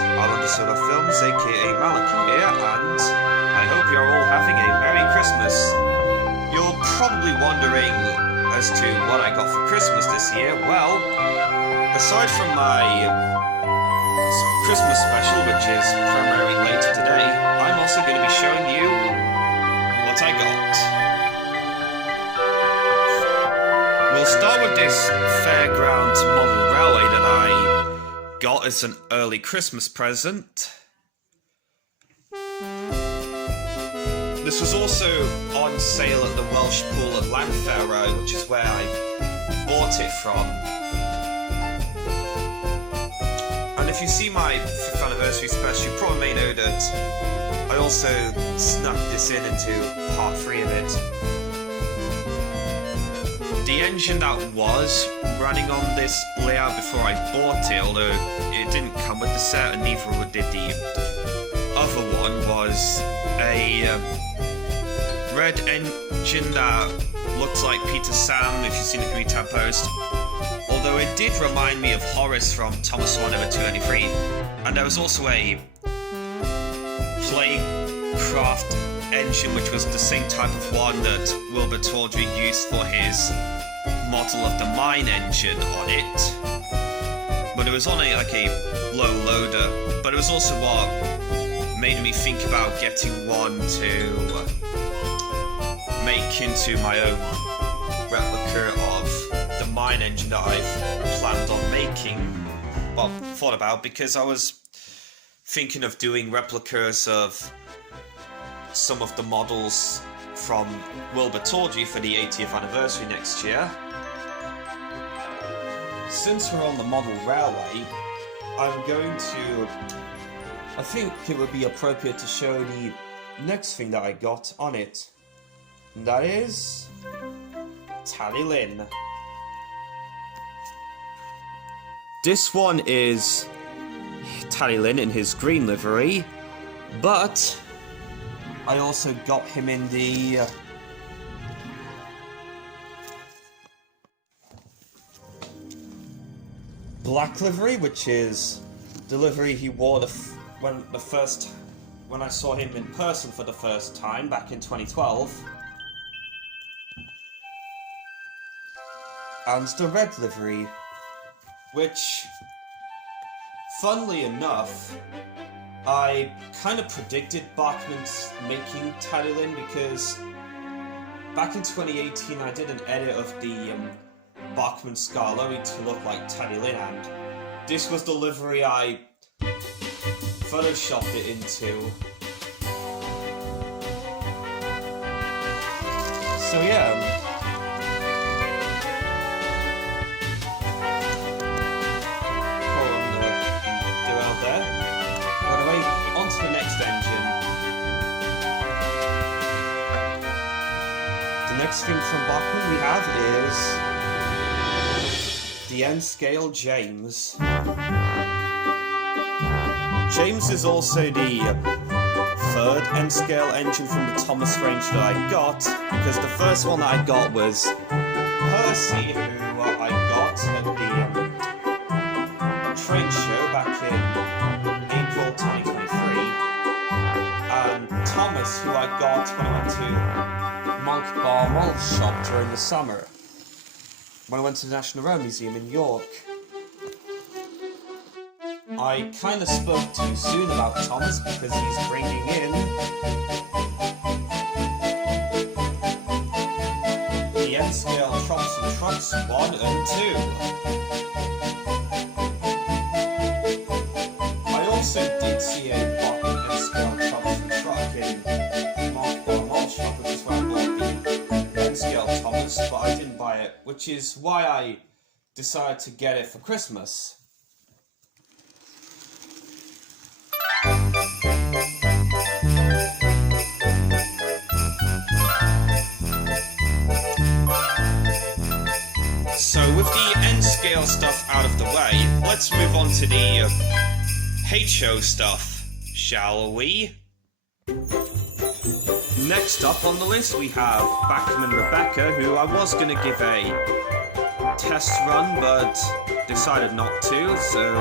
guys, Films, aka Malik here, and I hope you're all having a Merry Christmas. You're probably wondering as to what I got for Christmas this year. Well, aside from my Christmas special, which is primarily later today, I'm also going to be showing you what I got. We'll start with this fairground model railway that I got as an early Christmas present. This was also on sale at the Welsh Pool at Langfarrow, which is where I bought it from. And if you see my 5th anniversary special, you probably may know that I also snuck this into part 3 of it. The engine that was running on this layout before I bought it, although it didn't come with the set and neither did the other one, was a red engine that looked like Peter Sam, if you've seen the Green Tab post. Although it did remind me of Horace from Thomas Swan number 293. And there was also a Playcraft engine, which was the same type of one that Wilbur Tawdry used for his model of the mine engine on it. But it was on a low loader. But it was also what made me think about getting one to make into my own replica of the mine engine that I've planned on making. Well, thought about, because I was thinking of doing replicas of some of the models from Wilbur Tawdry for the 80th anniversary next year. Since we're on the model railway, I think it would be appropriate to show the next thing that I got on it. And that is Tally Lynn. This one is Tally Lynn in his green livery, but I also got him in the black livery, which is the livery he wore when I saw him in person for the first time back in 2012. And the red livery, which, funnily enough, I kind of predicted Bachman's making Tally Lynn, because back in 2018 I did an edit of the Bachman Scarlowy to look like Tally Lynn, and this was the livery I photoshopped it into. So yeah. The next engine. The next thing from Bachman we have is the N-Scale James. James is also the 3rd N-Scale engine from the Thomas range that I got, because the first one that I got was Percy, who I got at the trade show back in April 2023. And Thomas, who I got when I went to Monk Bar Model Shop during the summer, when I went to the National Rail Museum in York. I kind of spoke too soon about Thomas, because he's bringing in the N-Scale Chops and Trucks 1 and 2. I also did see a Bachman N-Scale Chops and Truck in Monk Bar Model Shop, which is where I bought the N-Scale Thomas, but I didn't buy it, which is why I decided to get it for Christmas. So with the N-Scale stuff out of the way, let's move on to the H-O stuff, shall we? Next up on the list we have Bachman Rebecca, who I was going to give a test run, but decided not to, so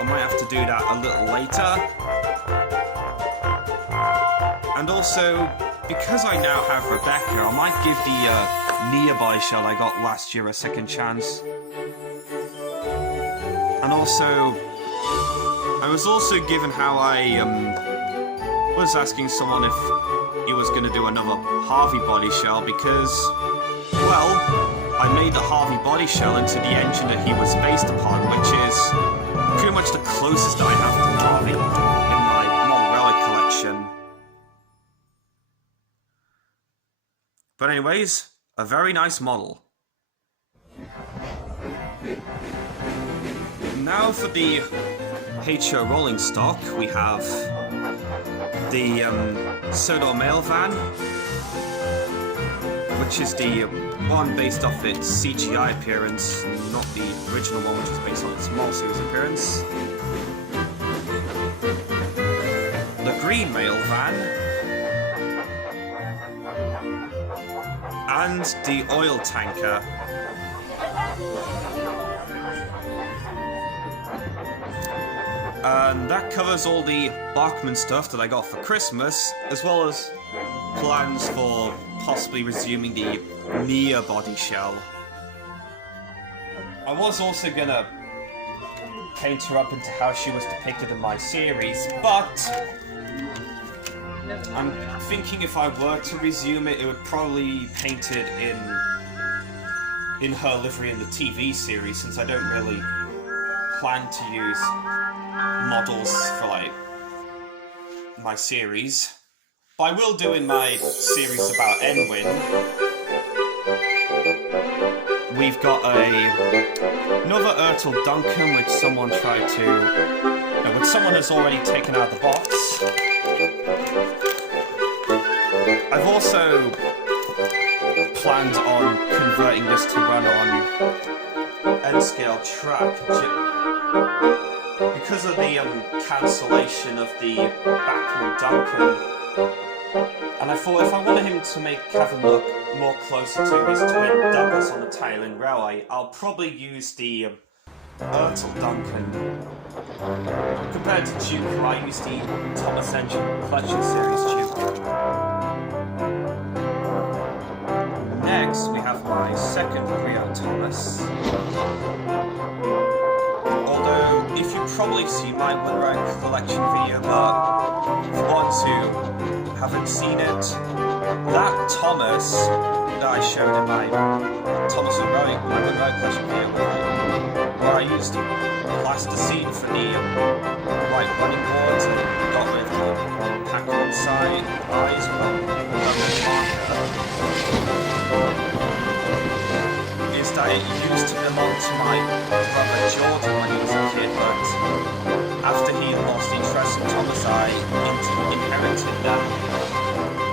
I might have to do that a little later. And also, because I now have Rebecca, I might give the nearby shell I got last year a second chance. And also, I was also given how I was asking someone if he was going to do another Harvey body shell because, well, I made the Harvey body shell into the engine that he was based upon, which is pretty much the closest I have to Harvey in my Model Relic collection. But anyways, a very nice model. Now for the HO rolling stock, we have the Soto Mail van, which is the one based off its CGI appearance, not the original one, which is based on its small series appearance. The green mail van, and the oil tanker. And that covers all the Bachmann stuff that I got for Christmas, as well as plans for possibly resuming the Nia body shell. I was also gonna paint her up into how she was depicted in my series, but I'm thinking if I were to resume it, it would probably be painted in her livery in the TV series, since I don't really plan to use models for, like, my series. But I will do in my series about Enwin. We've got another Ertl Duncan, which someone tried to... No, which someone has already taken out of the box. I've also planned on converting this to run on N-scale track. Because of the cancellation of the Bachmann Duncan, and I thought if I wanted him to have him look more closer to his twin Douglas on the Thailand Railway, I'll probably use the Ertl Duncan. Compared to Duke, I use the Thomas Engine Collection Series Duke. Next, we have my second Brio Thomas. If you probably see my Winrack collection video, but if you want to haven't seen it, that Thomas that I showed in my Thomas and Rowing, my Winrack collection video, where I used plasticine for the white running boards and got rid of the packer inside eyes is that it used to belong to my brother Jordan when he was a kid, but after he lost interest in Thomas, I inherited that.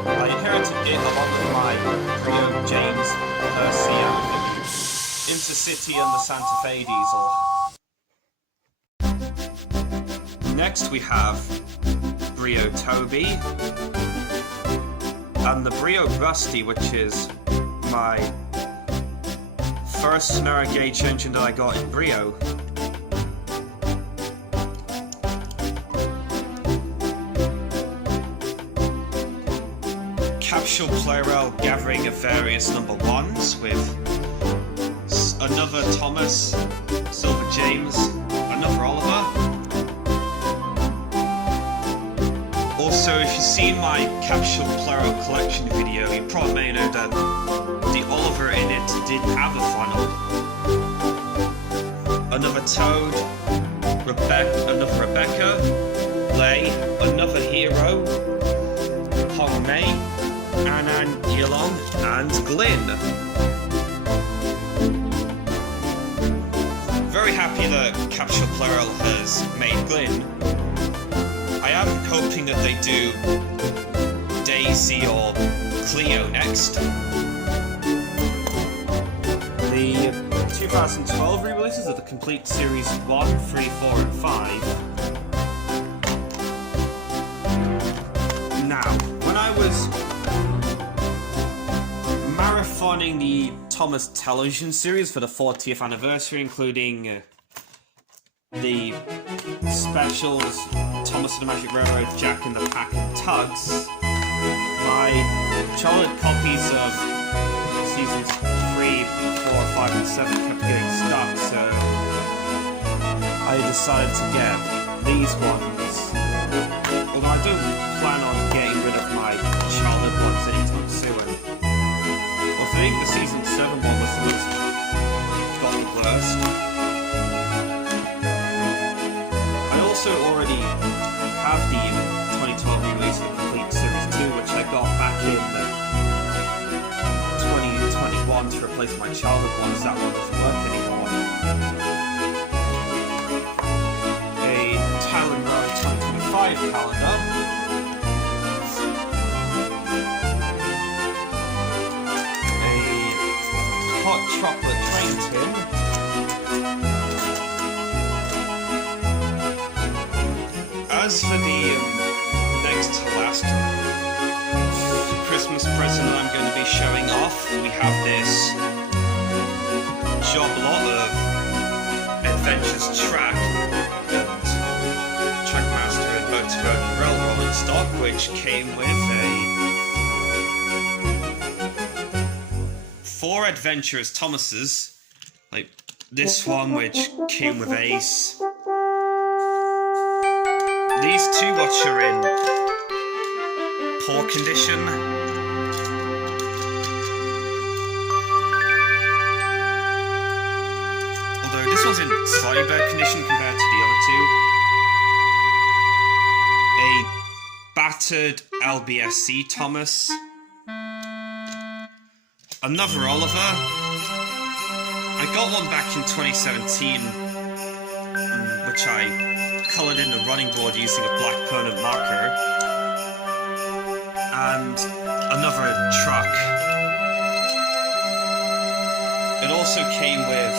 I inherited it along with my Brio James Percy and the Intercity and the Santa Fe diesel. Next we have Brio Toby and the Brio Rusty, which is my first Sonora gauge engine that I got in Brio. Capsule player rail gathering of various number ones with another Thomas, Silver James, another Oliver. Also, if you've seen my capsule player rail collection video, you probably may know that the Oliver in it did have a funnel. Another Toad, another Rebecca, Lay, another Hero, Hong Mei, Anan Yilong, and Glyn. Very happy that Capsule Plural has made Glyn. I am hoping that they do Daisy or Cleo next. The 2012 re-releases of the complete series 1, 3, 4, and 5. Now, when I was redefining the Thomas television series for the 40th anniversary, including the specials Thomas and the Magic Railroad, Jack and the Pack and Tugs. My childhood copies of seasons 3, 4, 5 and 7 kept getting stuck, so I decided to get these ones. Although I don't plan on getting rid of my childhood ones anytime soon. Well, I think the season 7 one was the most got the worst. I also already have the 2012 release of the Complete Series 2, which I got back in 2021 to replace my childhood ones that won't work anymore. A Talon Road 2025 calendar. A hot chocolate train tin. As for the next to last Christmas present I'm going to be showing off, we have this job lot of Adventures Track and Trackmaster and Motor Road and Rail rolling stock, which came with a 4 Adventures Thomases, like this one which came with Ace. These two which are in poor condition. Although this one's in slightly better condition compared to the other two. A battered LBSC Thomas. Another Oliver. I got one back in 2017, which I coloured in the running board using a black permanent marker, and another truck. It also came with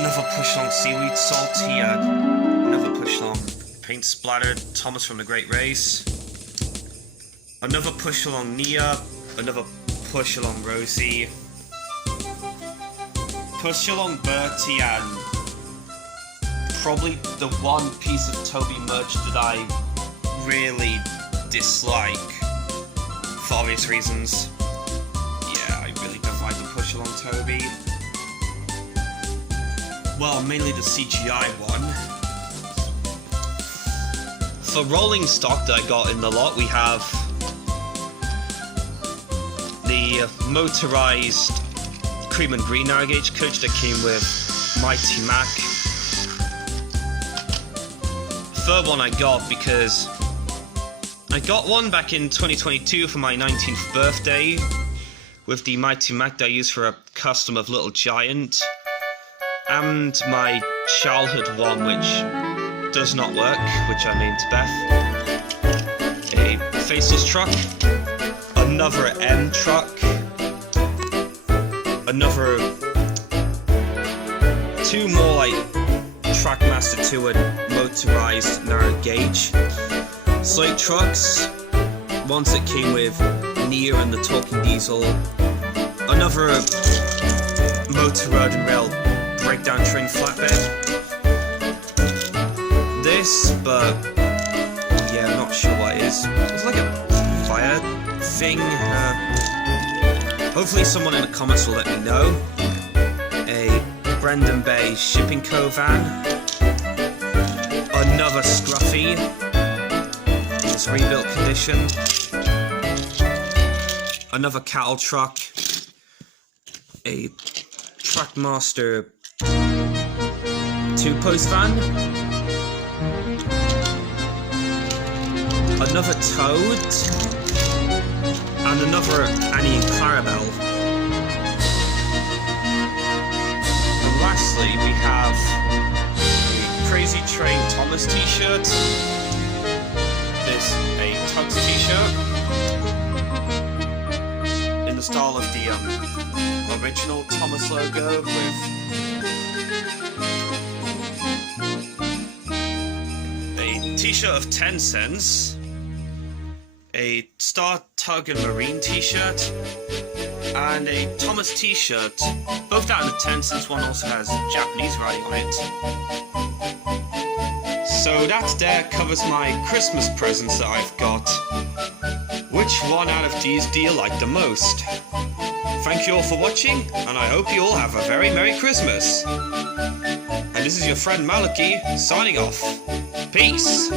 another push-along seaweed salty, another push-along paint splattered Thomas from the Great Race, another push-along Nia, another push-along Rosie, push-along Bertie, and probably the one piece of Toby merch that I really dislike, for obvious reasons. Yeah, I really don't like the push along Toby. Well, mainly the CGI one. For rolling stock that I got in the lot, we have the motorized cream and green narrow gauge coach that came with Mighty Mac. Third one I got because I got one back in 2022 for my 19th birthday with the Mighty Mac that I used for a custom of Little Giant, and my childhood one which does not work, which I named Beth. A faceless truck, another M truck, another 2 more like Trackmaster 2 and motorized narrow gauge slate trucks, ones that came with Nia and the Talking Diesel, another Motor Road and Rail breakdown train flatbed. This, but yeah, I'm not sure what it is. It's like a fire thing. Hopefully someone in the comments will let me know. A Brendan Bay Shipping Co van. Another Scruffy in its rebuilt condition. Another cattle truck. A Trackmaster 2-post van. Another Toad. And another Annie and Clarabelle. And lastly, we have a Crazy Train Thomas t-shirt. This a Tugs t-shirt in the style of the original Thomas logo with a t-shirt of 10 cents, a Star Tug and Marine t-shirt, and a Thomas t-shirt, both out of the 10 since one also has Japanese writing on it. So that there covers my Christmas presents that I've got. Which one out of these do you like the most? Thank you all for watching, and I hope you all have a very Merry Christmas. And this is your friend Maliki, signing off. Peace!